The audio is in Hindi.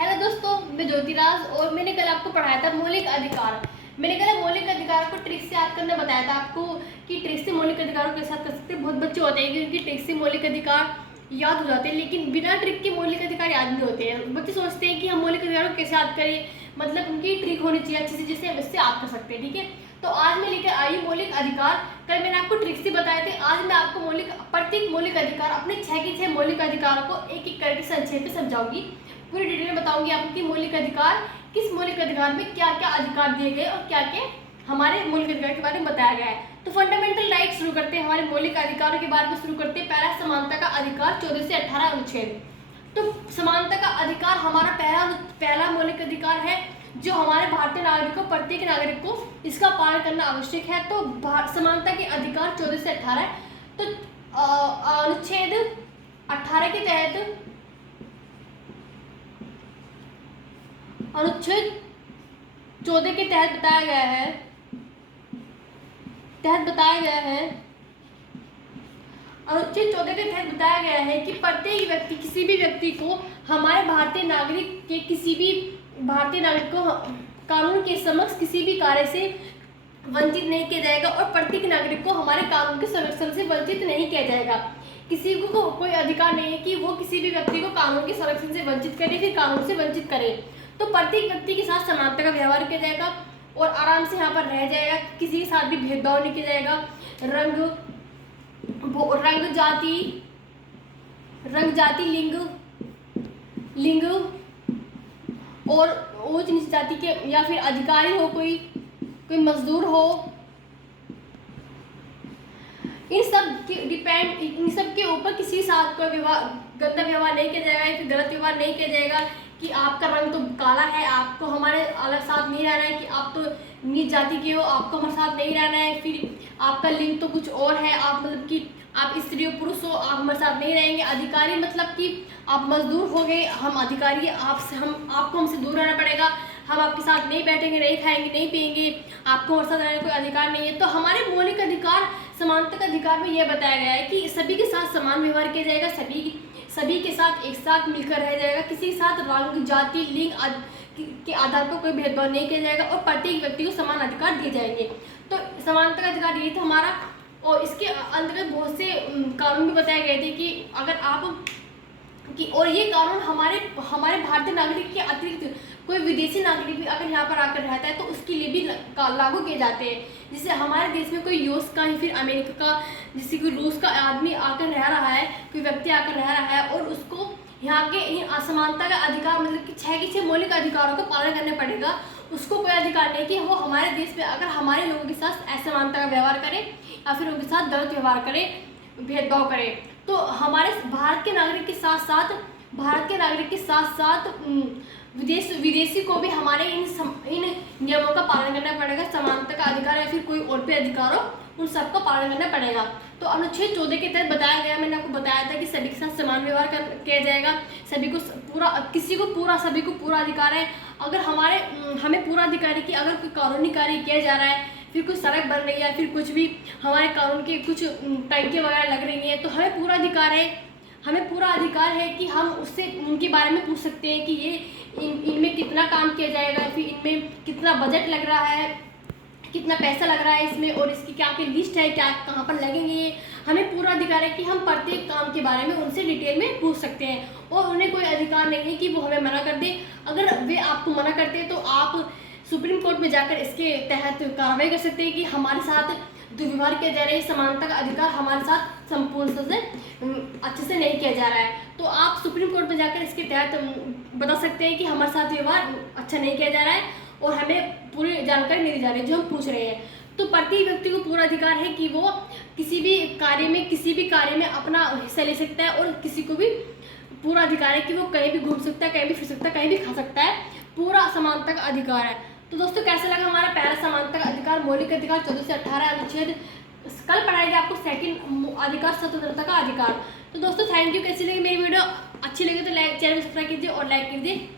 हेलो दोस्तों, मैं ज्योतिराज और मैंने कल आपको पढ़ाया था मौलिक अधिकार। मैंने कल मौलिक अधिकार को ट्रिक से याद करना बताया था आपको कि ट्रिक से मौलिक अधिकारों के साथ कर सकते हैं। बहुत बच्चे होते हैं कि उनकी ट्रिक से मौलिक अधिकार याद हो जाते हैं, लेकिन बिना ट्रिक के मौलिक अधिकार याद नहीं होते हैं। बच्चे सोचते हैं कि हम मौलिक अधिकारों को कैसे याद करें, मतलब उनकी ट्रिक होनी चाहिए अच्छी से जिससे हम इससे याद कर सकते हैं। ठीक है, तो आज मैं लेकर आई मौलिक अधिकार। कल मैंने आपको ट्रिक से बताए थे, आज मैं आपको प्रत्येक मौलिक अधिकार अपने 6 के 6 मौलिक अधिकारों को एक एक करके संक्षेप में समझाऊंगी। पूरी डिटेल में बताऊंगी आपको कि मौलिक अधिकार, किस मौलिक अधिकार में क्या क्या अधिकार दिए गए और क्या क्या हमारे मौलिक अधिकार के बारे में बताया गया है। तो फंडामेंटल राइट शुरू करते हैं, हमारे मौलिक अधिकारों के बारे में शुरू करते हैं। पहला, समानता का अधिकार, 14 से 18 अनुच्छेद। तो समानता का अधिकार हमारा पहला मौलिक अधिकार है, जो हमारे भारतीय नागरिकों, प्रत्येक नागरिक को इसका पालन करना आवश्यक है। तो समानता के अधिकार 14 से 18 है। तो अनुच्छेद 18 के तहत, अनुच्छेद 14 के तहत बताया गया है अनुच्छेद 14 के तहत बताया गया है कि प्रत्येक व्यक्ति, किसी भी व्यक्ति को, हमारे भारतीय नागरिक के किसी भी भारतीय नागरिक को कानून के समक्ष किसी भी कार्य से वंचित नहीं किया जाएगा और प्रत्येक नागरिक को हमारे कानून के संरक्षण से वंचित नहीं किया जाएगा। किसी को कोई अधिकार नहीं है कि वो किसी भी व्यक्ति को कानून के संरक्षण से वंचित करे, फिर कानून से वंचित करे। तो प्रत्येक व्यक्ति के साथ समानता का व्यवहार किया जाएगा और आराम से यहाँ पर रह जाएगा। किसी के साथ भी भेदभाव नहीं किया जाएगा। रंग जाति लिंग और ऊंच नीच जाति के, या फिर अधिकारी हो, कोई मजदूर हो, इन सब के ऊपर किसी के साथ कोई गंदा व्यवहार नहीं किया जाएगा, फिर गलत व्यवहार नहीं किया जाएगा कि आपका रंग तो काला है, आपको हमारे अलग साथ नहीं रहना है, कि आप तो नीच जाति के हो, आपको हमारे साथ नहीं रहना है, फिर आपका लिंग तो कुछ और है, आप मतलब कि आप स्त्री हो, पुरुष हो, आप हमारे साथ नहीं रहेंगे। अधिकारी मतलब कि आप मजदूर हो गए, हम अधिकारी, आपको हमसे दूर रहना पड़ेगा, हम आपके साथ नहीं बैठेंगे, नहीं खाएंगे, नहीं पिएंगे, आपको हमारे साथ रहने का कोई अधिकार नहीं है। तो हमारे मौलिक अधिकार, समानता का अधिकार में यह बताया गया है कि सभी के साथ समान व्यवहार किया जाएगा, सभी के साथ एक साथ मिलकर रह जाएगा, किसी के साथ रंग जाति लिंग के आधार पर कोई भेदभाव नहीं किया जाएगा और प्रत्येक व्यक्ति को समान अधिकार दिए जाएंगे। तो समानता का अधिकार ये था हमारा। और इसके अंतर्गत बहुत से कानून भी बताए गए थे कि अगर आप और ये कानून हमारे भारतीय नागरिक के अतिरिक्त कोई विदेशी नागरिक भी अगर यहाँ पर आकर रहता है तो उसके लिए भी लागू किए जाते हैं। जैसे हमारे देश में कोई रूस का या फिर अमेरिका का, जैसे कोई रूस का आदमी आकर रह रहा है, कोई व्यक्ति आकर रह रहा है और उसको यहाँ के असमानता का अधिकार, मतलब कि 6 के 6 मौलिक अधिकारों का पालन करना पड़ेगा। उसको कोई अधिकार नहीं कि वो हमारे देश में अगर हमारे लोगों के साथ असमानता का व्यवहार करे या फिर उनके साथ गलत व्यवहार करे, भेदभाव करे। तो हमारे भारत के नागरिक के साथ साथ विदेशी को भी हमारे इन नियमों का पालन करना पड़ेगा। समानता का अधिकार या फिर कोई और भी अधिकार हो, उन सबका पालन करना पड़ेगा। तो अनुच्छेद 14 के तहत बताया गया, मैंने आपको बताया था कि सभी के साथ समान व्यवहार किया जाएगा, सभी को पूरा अधिकार है। अगर हमें पूरा अधिकार है कि अगर कोई कानूनी कार्य किया जा रहा है, फिर कुछ सड़क बन रही है, फिर कुछ भी हमारे कानून के कुछ टंकियाँ वगैरह लग रही हैं, तो हमें पूरा अधिकार है कि हम उससे उनके बारे में पूछ सकते हैं कि ये इनमें कितना काम किया जाएगा, फिर इनमें कितना बजट लग रहा है, कितना पैसा लग रहा है इसमें, और इसकी क्या लिस्ट है, क्या कहाँ पर लगेंगे। हमें पूरा अधिकार है कि हम प्रत्येक काम के बारे में उनसे डिटेल में पूछ सकते हैं और उन्हें कोई अधिकार नहीं है कि वो हमें मना कर दे। अगर वे आपको मना करते हैं तो आप सुप्रीम कोर्ट में जाकर इसके तहत कार्रवाई कर सकते हैं कि हमारे साथ दुर्व्यवहार किया जा रहा है, समानता का अधिकार हमारे साथ संपूर्ण से अच्छे से नहीं किया जा रहा है। तो आप सुप्रीम कोर्ट में जाकर इसके तहत बता सकते हैं कि हमारे साथ व्यवहार अच्छा नहीं किया जा रहा है और हमें पूरी जानकारी नहीं दी जा रही है जो हम पूछ रहे हैं। तो प्रत्येक व्यक्ति को पूरा अधिकार है कि वो किसी भी कार्य में अपना हिस्सा ले सकता है और किसी को भी पूरा अधिकार है कि वो कहीं भी घूम सकता है, कहीं भी फिर सकता है, कहीं भी खा सकता है। पूरा समानता का अधिकार है। तो दोस्तों, कैसा लगा हमारा पहला समानता का अधिकार, मौलिक अधिकार 14 से 18 अनुच्छेद। कल पढ़ाएगा आपको सेकंड अधिकार, स्वतंत्रता का अधिकार। तो दोस्तों, थैंक यू। कैसी लगी मेरी वीडियो? अच्छी लगी तो चैनल को सब्सक्राइब कीजिए और लाइक कीजिए।